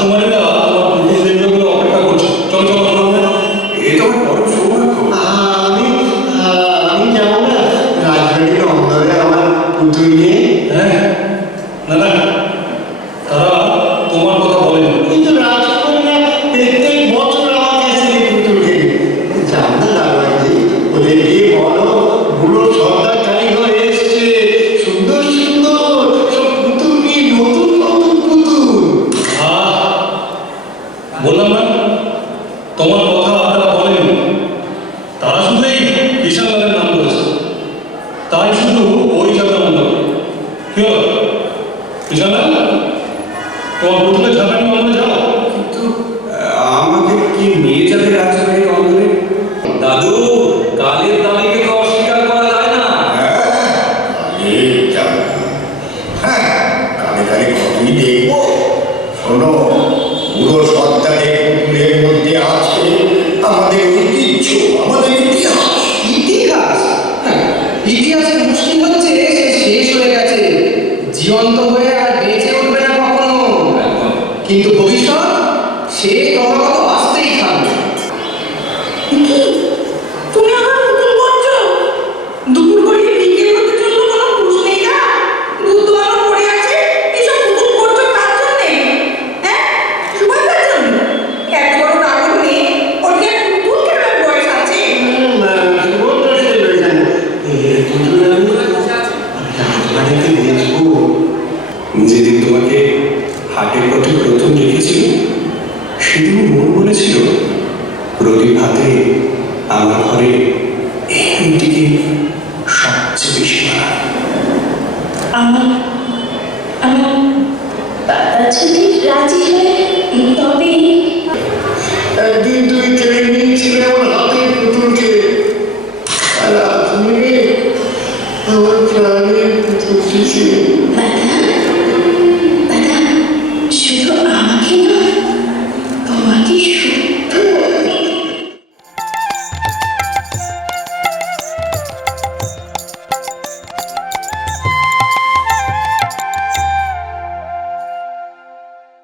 রাজকুমারীরা তোমার পুতুল দেখবে বলে অপেক্ষা করছে। চলো চলো চলো। এ তো আমার বড় সৌভাগ্য। আমি যাবো না রাজবাড়ির অন্দরে আমার পুতুল নিয়ে। হ্যাঁ, না না, তারা তোমার কথা বলেনি। কিন্তু রাজকুমারীরা প্রত্যেক বছর আমার কাছে এই পুতুল কেনে। যাও না রাজবাড়ি, ওদের গিয়ে বলো বুড়ো সর্দার কারিগর এসছে, সুন্দর সুন্দর সব পুতুল নিয়ে, নতুন নতুন পুতুল। বললাম না তোমার কথা তারা বলেনি। তারা শুধু এই কিষানলালের নাম করেছে, তাই শুধু ওই যাবে মন্দ করে। কি হলো কিষানলাল, তোমার পুতুলের ঝামেলা নিয়ে আমরা যাও। কিন্তু আমাকে কি নিয়ে যাবে রাজবাড়ির অন্দরে? দাদু, কালের দাবিকে তো অস্বীকার করা যায় না। হ্যাঁ, কানে কানে কতই দেখবো। শোনো, বুড়ো সর্দারের পুতুলের মধ্যে আছে আমাদের ঐতিহ্য, আমাদের ইতিহাস। ইতিহাস? হ্যাঁ, ইতিহাসের মুশকিল হচ্ছে সে শেষ হয়ে গেছে, জীবন্ত হয়ে আর বেঁচে উঠবে না কখনো। কিন্তু ভবিষ্যৎ সে ক্রমাগত আসতেই থাকবে। তুমি আমার পুতুল করছো? দুপুর গড়িয়ে বিকেল হতে চললো, কোনো হুঁশ নেই না? দুধ দোয়ানো পড়ে আছে, এসব পুতুল করছো কার জন্যে? হ্যাঁ, সুভাষদার জন্য? এত বড় নাগর মেয়ে, ওর কি আর পুতুল কেনার বয়স আছে? যেদিন তোমাকে হাটের পথে প্রথম দেখেছিল সেদিন মন বলেছিল প্রতি ভাতে আমার ঘরে এই মেয়েটিকে সবচেয়ে বেশি মানায়। আমার দাদা যদি রাজি হয় তবে একদিন তুই কেড়ে নিয়েছিলে আমার হাতের পুতুলকে, আর আপনি আমার প্রাণের পুতুলটি ছিলেন।